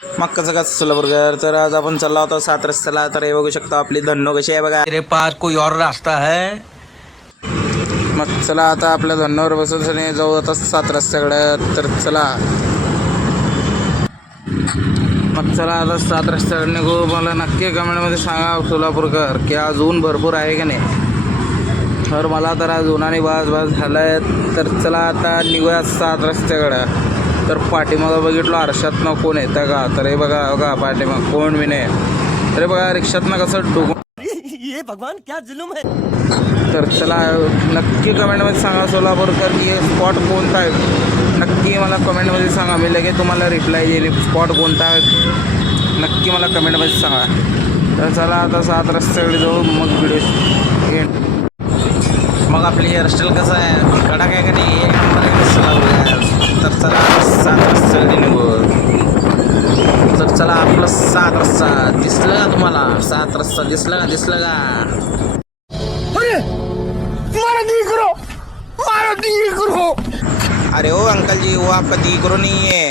मग कसं सोलापूरकर तर आज आपण चालला होता 7 रस्त्याला. तर हे बघू शकता आपली धन्नो कशी आहे बघा. तेरे पास कोई और रास्ता है? मग चला आता आपल्या धन्नोवर बसून आणि जाऊ आता 7 रस्त्याकडे. तर चला मग चला आता 7 रस्त्याकडे निघू. मला नक्की कमेंटमध्ये सांगा सोलापूरकर की आज ऊन भरपूर आहे का नाही. तर मला तर आज उन्हाने बाज झालं आहे. तर चला आता निघूया 7 रस्त्याकडे. तर पाठीमागं बघितलं आरशातनं कोण येतं का. तर हे बघा बघा पाठीमाग कोण बी नाही. तर बघा रिक्षातनं कसं डुगून ये भगवान क्या जुलूम है. तर चला नक्की कमेंटमध्ये सांगा सोलापूरकर की हे स्पॉट कोणता आहे. नक्की मला कमेंटमध्ये सांगा. मी लगेच तुम्हाला रिप्लाय देईल. स्पॉट कोणता आहे नक्की मला कमेंटमध्ये सांगा. तर चला आता 7 रस्त्याकडे जाऊ. मग व्हिडिओ एंड. मग आपली हेअरस्टाईल कसं आहे कडक आहे का नाही एक नंबर आहे सोलापूरकर. तर चला 7 रस्त्याकडे निघू. तर चला आपलं 7 रस्ता दिसलं का तुम्हाला. 7 रस्ता दिसलं का. अरे ओ अंकल जी वो आपका दी करो नहीं है.